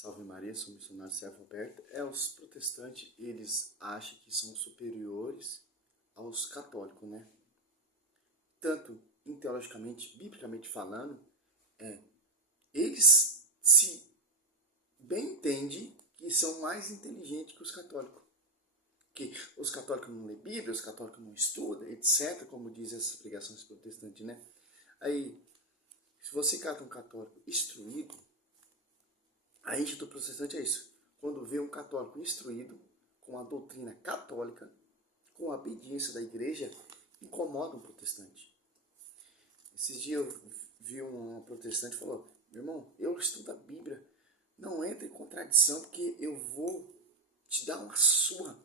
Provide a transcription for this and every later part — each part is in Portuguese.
Salve Maria, sou missionário servo Alberto. Os protestantes, eles acham que são superiores aos católicos, né? Tanto teologicamente, biblicamente falando, eles se bem entendem que são mais inteligentes que os católicos. Que os católicos não lêem Bíblia, os católicos não estudam, etc., como diz essas pregações protestantes, né? Aí, se você cata um católico instruído, a ênfase do protestante é isso. Quando vê um católico instruído, com a doutrina católica, com a obediência da igreja, incomoda um protestante. Esses dias eu vi um protestante e falou: meu irmão, eu estudo a Bíblia, não entra em contradição porque eu vou te dar uma surra.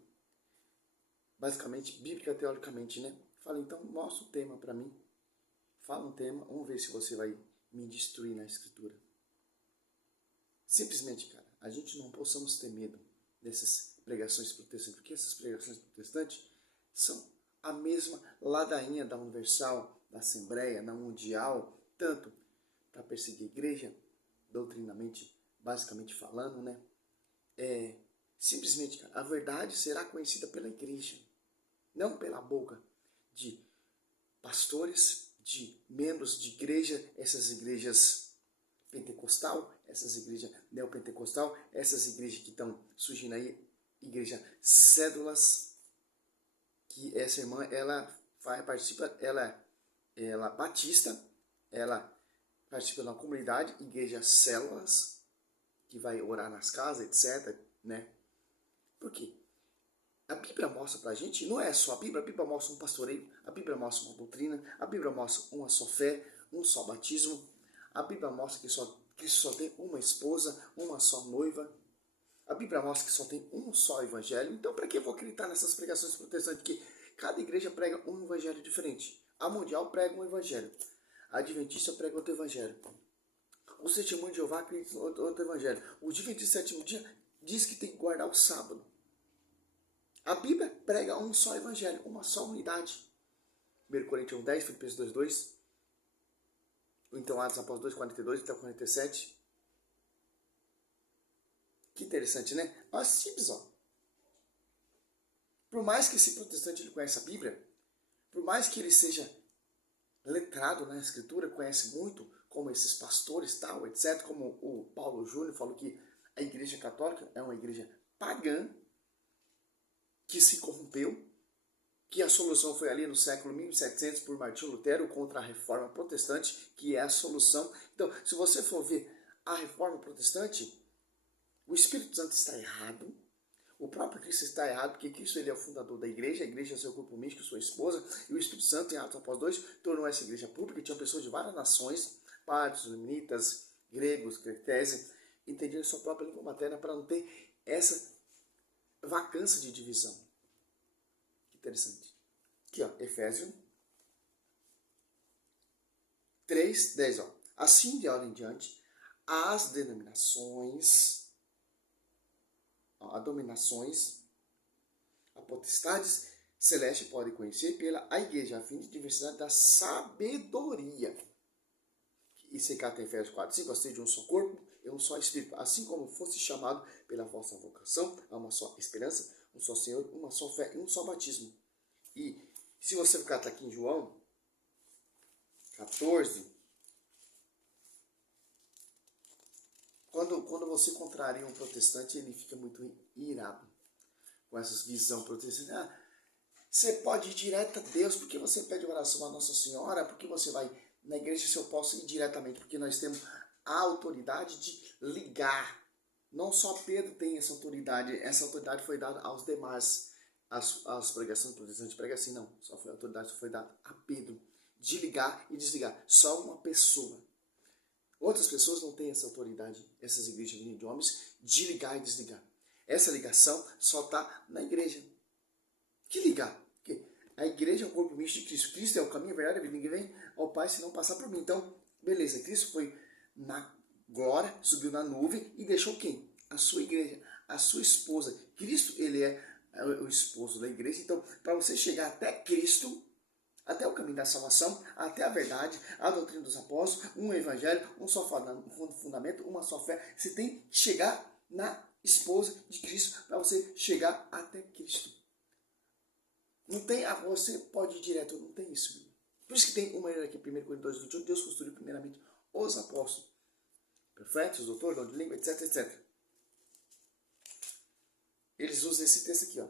Basicamente, bíblica teoricamente, né? Fala, então mostra o tema para mim. Fala um tema, vamos ver se você vai me destruir na escritura. Simplesmente, cara, a gente não possamos ter medo dessas pregações protestantes, porque essas pregações protestantes são a mesma ladainha da Universal, da Assembleia, da Mundial, tanto para perseguir a igreja, doutrinamente, basicamente falando, né? Simplesmente, cara, a verdade será conhecida pela igreja, não pela boca de pastores, de membros de igreja, essas igrejas pentecostal, essas igrejas neopentecostal, essas igrejas que estão surgindo aí, igreja cédulas, que essa irmã, ela participa, ela batista, ela participa da comunidade, igreja células, que vai orar nas casas, etc, né? Por quê? A Bíblia mostra pra gente, não é só a Bíblia mostra um pastoreio, a Bíblia mostra uma doutrina, a Bíblia mostra uma só fé, um só batismo, a Bíblia mostra que só tem uma esposa, uma só noiva, a Bíblia mostra que só tem um só evangelho. Então, para que eu vou acreditar nessas pregações protestantes? Que cada igreja prega um evangelho diferente. A Mundial prega um evangelho, a Adventista prega outro evangelho, o Testemunho de Jeová acredita em outro evangelho, o Adventista do sétimo dia diz que tem que guardar o sábado. A Bíblia prega um só evangelho, uma só unidade. 1 Coríntios 10, Filipenses 2:2, ou então Atos Apóstolos 2:42 até 47. Que interessante, né? Mas simples, ó. Por mais que esse protestante ele conheça a Bíblia, por mais que ele seja letrado na Escritura, conhece muito, como esses pastores, tal, etc., como o Paulo Júnior falou que a Igreja Católica é uma igreja pagã, que se corrompeu, que a solução foi ali no século 1700 por Martinho Lutero contra a Reforma Protestante, que é a solução. Então, se você for ver a Reforma Protestante, o Espírito Santo está errado, o próprio Cristo está errado, porque Cristo ele é o fundador da igreja, a igreja é seu corpo místico, sua esposa, e o Espírito Santo, em Atos Apóstolos 2, tornou essa igreja pública, e tinha pessoas de várias nações, partos, lemnitas, gregos, cretenses, entendiam sua própria língua materna para não ter essa vacância de divisão. Que interessante. Aqui, ó, Efésios 3:10, ó. Assim de hora em diante, as denominações, a dominações, a potestades celeste podem conhecer pela a igreja, a fim de diversidade da sabedoria. Isso aí cá tem Efésios 4:5, vocês de um só corpo e um só espírito, assim como fosse chamado pela vossa vocação, a uma só esperança, um só Senhor, uma só fé e um só batismo. E se você ficar aqui em João 14, quando você contraria um protestante, ele fica muito irado com essas visões protestantes. Você pode ir direto a Deus, porque você pede oração a Nossa Senhora, porque você vai na igreja, se eu posso ir diretamente, porque nós temos a autoridade de ligar. Não só Pedro tem essa autoridade foi dada aos demais. As pregações protestantes pregam assim, não, só foi a autoridade que foi dada a Pedro, de ligar e desligar. Só uma pessoa. Outras pessoas não têm essa autoridade, essas igrejas de homens, de ligar e desligar. Essa ligação só está na igreja. Que ligar? Porque a igreja é o corpo místico de Cristo. Cristo é o caminho, a verdade, a vida. Ninguém vem ao Pai se não passar por mim. Então, beleza, Cristo foi na glória, subiu na nuvem e deixou quem? A sua igreja, a sua esposa. Cristo, ele é o esposo da igreja. Então, para você chegar até Cristo, até o caminho da salvação, até a verdade, a doutrina dos apóstolos, um evangelho, um só fundamento, uma só fé. Você tem que chegar na esposa de Cristo para você chegar até Cristo. Não tem, você pode ir direto, não tem isso. Por isso que tem uma aqui, 1 Coríntios 2:28, Deus construiu primeiramente os apóstolos, profetas, doutores, dom de língua, etc, etc. Eles usam esse texto aqui, ó,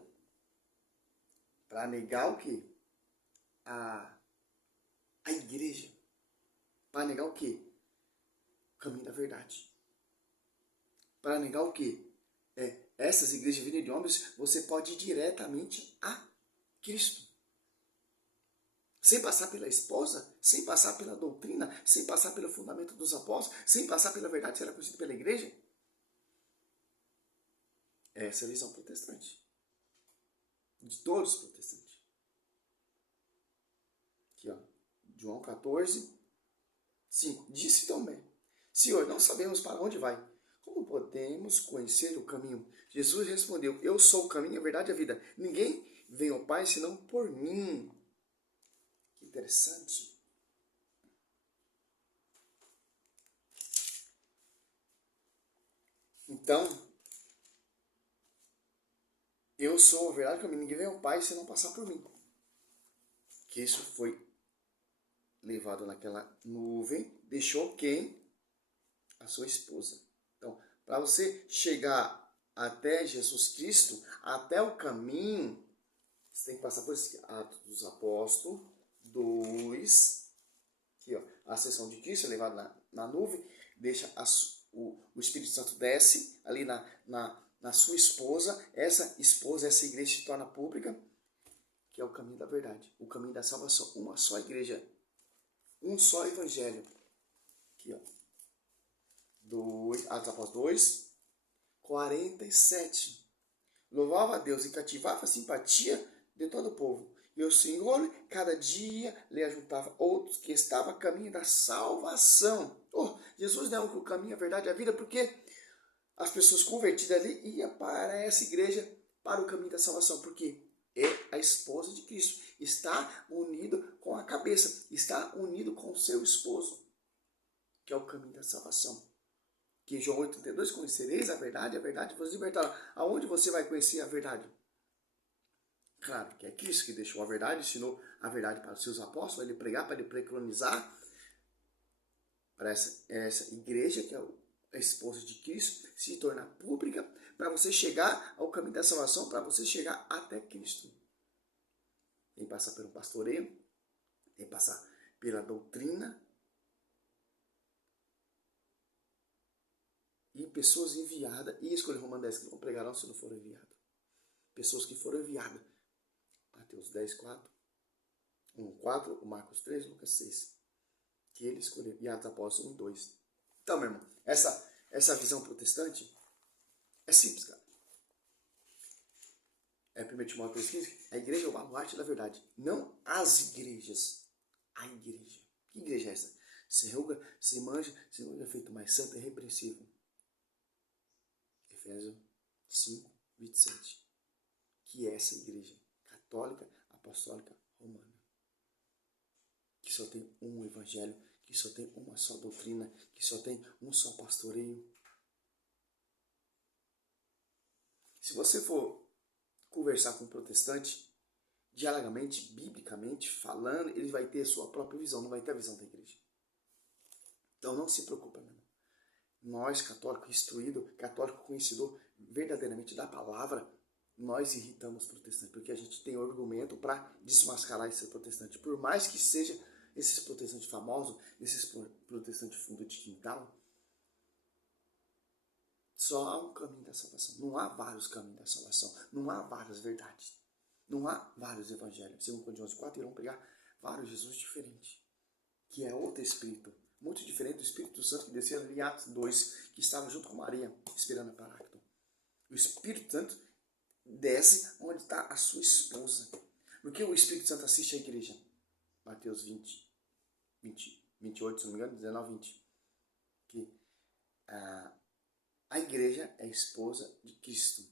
para negar o quê? A igreja. Para negar o quê? O caminho da verdade. Para negar o quê? Essas igrejas vindas de homens, você pode ir diretamente a Cristo. Sem passar pela esposa, sem passar pela doutrina, sem passar pelo fundamento dos apóstolos, sem passar pela verdade será conhecida pela igreja. Essa é a visão protestante. De todos os protestantes. Aqui, ó. João 14, 5. Disse também: Senhor, não sabemos para onde vai. Como podemos conhecer o caminho? Jesus respondeu: Eu sou o caminho, a verdade e a vida. Ninguém vem ao Pai senão por mim. Que interessante. Então, eu sou a verdade e o caminho. Ninguém vem ao Pai se não passar por mim. Que isso foi levado naquela nuvem. Deixou quem? A sua esposa. Então, para você chegar até Jesus Cristo, até o caminho, você tem que passar por esse Atos dos Apóstolos 2. Aqui, ó, a ascensão de Cristo é levada na nuvem, deixa o Espírito Santo desce ali na sua esposa, essa igreja se torna pública, que é o caminho da verdade, o caminho da salvação, uma só igreja, um só evangelho. Aqui, ó, Atos dos Apóstolos 2, 47. Louvava a Deus e cativava a simpatia de todo o povo. E o Senhor, cada dia, lhe ajuntava outros que estavam a caminho da salvação. Jesus não é o caminho, a verdade e a vida, porque as pessoas convertidas ali iam para essa igreja, para o caminho da salvação, porque é a esposa de Cristo. Está unido com a cabeça, está unido com o seu esposo, que é o caminho da salvação. Que João 8,32, conhecereis a verdade vos libertará. Aonde você vai conhecer a verdade? Claro que é Cristo que deixou a verdade, ensinou a verdade para os seus apóstolos, para ele pregar, para ele preconizar para essa igreja, que é a esposa de Cristo, se tornar pública, para você chegar ao caminho da salvação, para você chegar até Cristo. Tem que passar pelo pastoreio, tem que passar pela doutrina, e pessoas enviadas, e escolher Romanos 10, que não pregarão se não forem enviados. Pessoas que foram enviadas. Mateus 10, 4, 4, Marcos 3, Lucas 6. Que ele escolheu. E Atos Apóstolos 1, 2. Então, meu irmão, essa visão protestante é simples, cara. É 1 Timóteo 3,15. A igreja é o baluarte da verdade. Não as igrejas. A igreja. Que igreja é essa? Se ruga, se manja feito mais santo e repreensível. Efésios 5, 27. Que é essa igreja católica, apostólica, romana. Que só tem um evangelho, que só tem uma só doutrina, que só tem um só pastoreio. Se você for conversar com um protestante, dialogamente, biblicamente falando, ele vai ter a sua própria visão, não vai ter a visão da igreja. Então não se preocupa, meu irmão. Nós, católico instruído, católico conhecedor verdadeiramente da palavra, nós irritamos protestantes, porque a gente tem argumento para desmascarar esse protestante. Por mais que seja esses protestantes famosos, esses protestantes fundo de quintal, só há um caminho da salvação. Não há vários caminhos da salvação. Não há várias verdades. Não há vários evangelhos. Segundo Coríntios 4, irão pegar vários Jesus diferentes, que é outro Espírito, muito diferente do Espírito Santo que desceu em Atos 2, que estava junto com Maria, esperando a Paráclito. O Espírito Santo desce onde está a sua esposa. Porque o Espírito Santo assiste a igreja. Mateus 28, se não me engano, 19, 20. Que a igreja é a esposa de Cristo.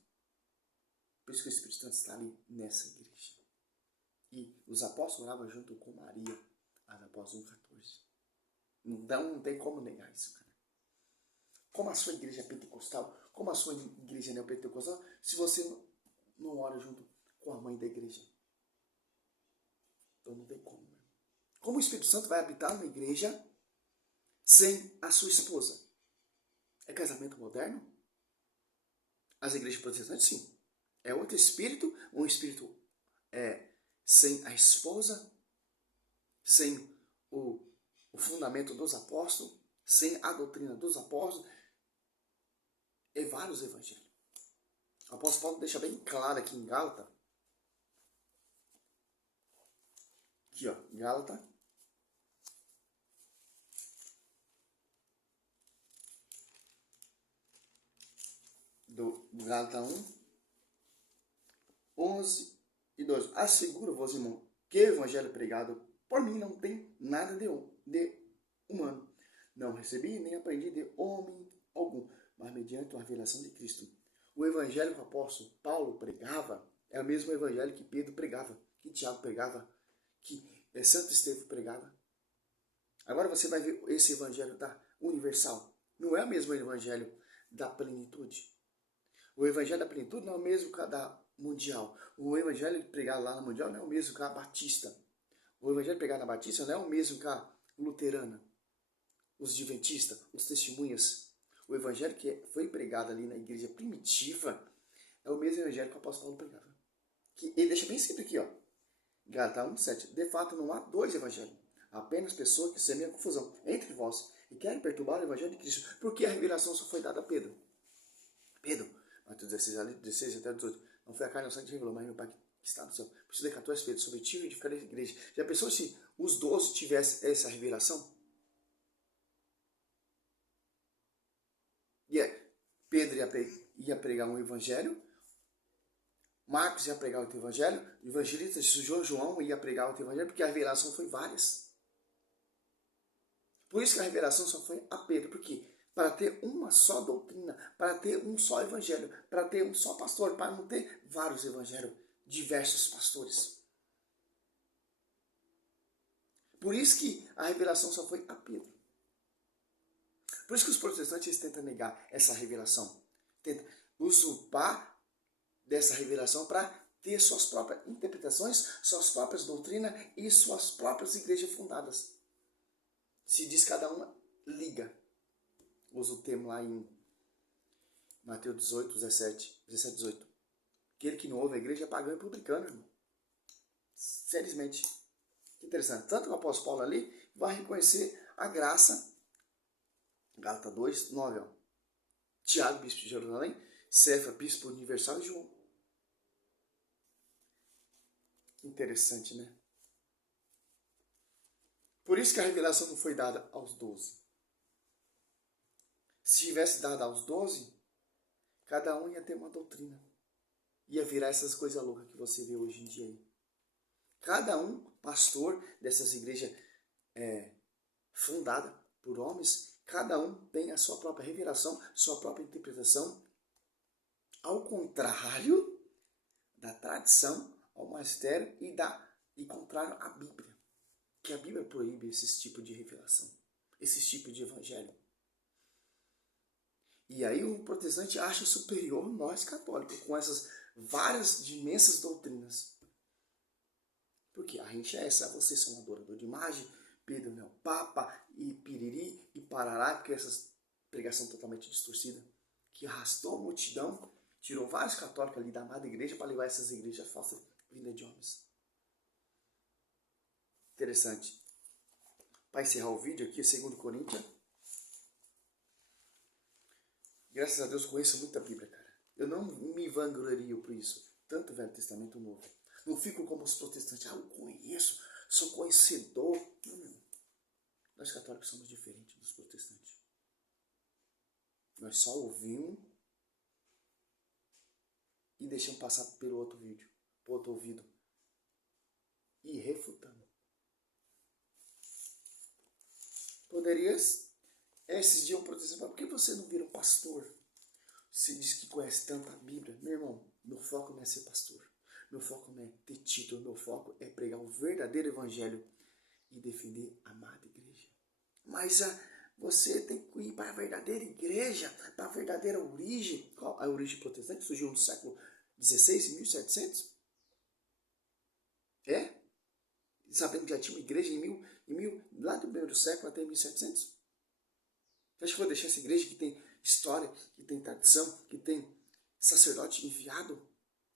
Por isso que o Espírito Santo está ali nessa igreja. E os apóstolos oravam junto com Maria, as apóstolos 1,14. Não tem como negar isso, cara. Como a sua igreja é pentecostal, como a sua igreja é neopentecostal, se você não ora junto com a mãe da igreja? Então não tem como. Né? Como o Espírito Santo vai habitar uma igreja sem a sua esposa? É casamento moderno? As igrejas protestantes, sim. É outro espírito, um espírito sem a esposa, sem o fundamento dos apóstolos, sem a doutrina dos apóstolos, e vários evangelhos. O apóstolo Paulo deixa bem claro aqui em Gálatas, aqui ó, Gálatas, do Gálatas 1, 11 e 12. Asseguro-vos, irmão, que o evangelho pregado por mim não tem nada de humano. Não recebi nem aprendi de homem algum, mas mediante a revelação de Cristo. O evangelho que o apóstolo Paulo pregava é o mesmo evangelho que Pedro pregava, que Tiago pregava, que Santo Estevão pregava. Agora você vai ver esse evangelho da universal. Não é o mesmo evangelho da plenitude. O evangelho da plenitude não é o mesmo que a da mundial. O evangelho pregado lá na mundial não é o mesmo que a batista. O evangelho pregado na batista não é o mesmo que a luterana. Os adventistas, os testemunhas. O evangelho que foi pregado ali na igreja primitiva é o mesmo evangelho que o apóstolo Paulo pregava. Que ele deixa bem simples aqui, ó. Gálatas 1:7. De fato, não há dois evangelhos. Apenas pessoas que semeiam confusão entre vós e querem perturbar o evangelho de Cristo. Porque a revelação só foi dada a Pedro. Pedro, Mateus 16 até 18. Não foi a carne, não sangue que revelou, mas meu Pai que está no céu. Por isso decatou as Pedro sobre ti e edificar a igreja. Já pensou se os 12 tivessem essa revelação? Pedro ia pregar um evangelho, Marcos ia pregar outro evangelho, o evangelista João ia pregar outro evangelho, porque a revelação foi várias. Por isso que a revelação só foi a Pedro, porque para ter uma só doutrina, para ter um só evangelho, para ter um só pastor, para não ter vários evangelhos, diversos pastores. Por isso que a revelação só foi a Pedro. Por isso que os protestantes tentam negar essa revelação. Tentam usurpar dessa revelação para ter suas próprias interpretações, suas próprias doutrinas e suas próprias igrejas fundadas. Se diz cada uma liga. Usa o termo lá em Mateus 18, 17, 18. Aquele que não ouve a igreja é pagão e publicano, irmão. Felizmente. Que interessante. Tanto que o apóstolo Paulo ali vai reconhecer a graça. Gálatas 2, 9. Ó. Tiago, bispo de Jerusalém. Cefas, bispo universal e João. Interessante, né? Por isso que a revelação não foi dada aos 12. Se tivesse dado aos 12, cada um ia ter uma doutrina. Ia virar essas coisas loucas que você vê hoje em dia aí. Cada um, pastor dessas igrejas fundadas por homens, cada um tem a sua própria revelação, sua própria interpretação. Ao contrário da tradição, ao magistério e contrário à Bíblia. Que a Bíblia proíbe esse tipo de revelação, esse tipo de evangelho. E aí o protestante acha superior nós católicos, com essas várias imensas doutrinas. Porque a gente é essa, vocês são adorador de imagem, Pedro não é o Papa, e piriri, e parará, porque essas pregação totalmente distorcida, que arrastou a multidão, tirou vários católicos ali da amada igreja para levar essas igrejas falsas vinda de homens. Interessante. Para encerrar o vídeo aqui, 2 Coríntios. Graças a Deus conheço muita Bíblia, cara. Eu não me vanglorio por isso. Tanto o Velho Testamento Novo. Não fico como os protestantes. Eu conheço, sou conhecedor. Não. Nós católicos somos diferentes dos protestantes. Nós só ouvimos e deixamos passar pelo outro vídeo, pelo outro ouvido. E refutamos. Poderia, esses dias um protestante fala, por que você não vira um pastor? Você diz que conhece tanta Bíblia. Meu irmão, meu foco não é ser pastor. meu foco não é ter título, meu foco é pregar o verdadeiro evangelho e defender a amada igreja. Mas você tem que ir para a verdadeira igreja, para a verdadeira origem. Qual a origem protestante? Surgiu no século XVI, 1700? É? Sabendo que já tinha uma igreja lá do primeiro século até 1700? Você acha que eu vou deixar essa igreja que tem história, que tem tradição, que tem sacerdote enviado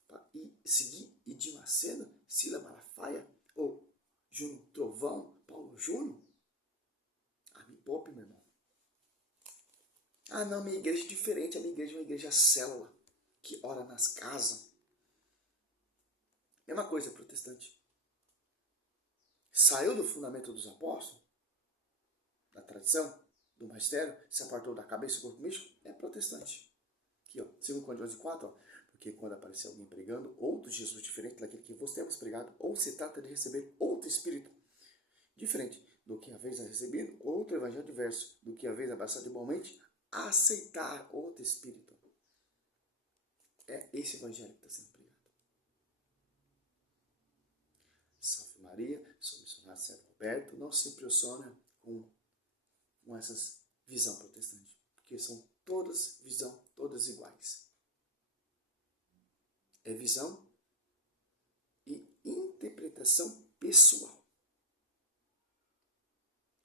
para seguir Edir Macedo, Sila Malafaia, ou Júnior Trovão, Paulo Júnior? Me poupe, meu irmão. Não, minha igreja é diferente. A minha igreja é uma igreja célula, que ora nas casas. Mesma coisa, protestante. Saiu do fundamento dos apóstolos, da tradição, do magistério, se apartou da cabeça do corpo místico, é protestante. Aqui, ó, 2 Coríntios 4, ó, porque quando aparecer alguém pregando outro Jesus diferente daquele que vos temos pregado, ou se trata de receber outro Espírito diferente do que a vez recebido, outro evangelho diverso do que a vez abraçado igualmente, aceitar outro Espírito. É esse evangelho que está sendo pregado. Salve Maria, sou missionário Sérgio Roberto, não se impressiona com essas visão protestante, porque são todas iguais. É visão e interpretação pessoal.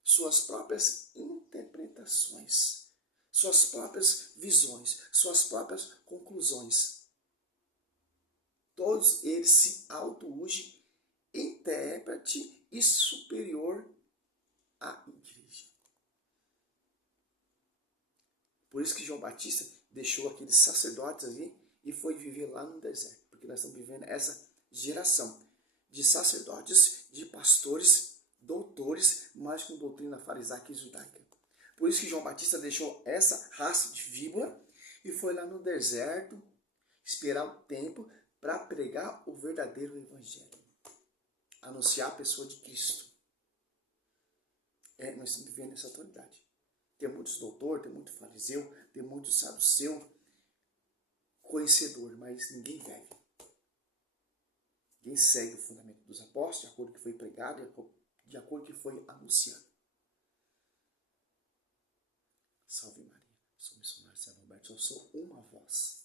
Suas próprias interpretações, suas próprias visões, suas próprias conclusões. Todos eles se auto-ugem intérprete e superior à igreja. Por isso que João Batista deixou aqueles sacerdotes ali e foi viver lá no deserto. Porque nós estamos vivendo essa geração de sacerdotes, de pastores, doutores, mas com doutrina farisaica e judaica. Por isso que João Batista deixou essa raça de víbora e foi lá no deserto esperar o tempo para pregar o verdadeiro evangelho. Anunciar a pessoa de Cristo. Nós estamos vivendo essa atualidade. Tem muitos doutores, tem muito fariseu, tem muito saduceu, conhecedor, mas ninguém vive. Ninguém segue o fundamento dos apóstolos, de acordo com o que foi pregado, de acordo com o que foi anunciado. Salve Maria, sou missionário Sérgio Roberto, eu sou uma voz.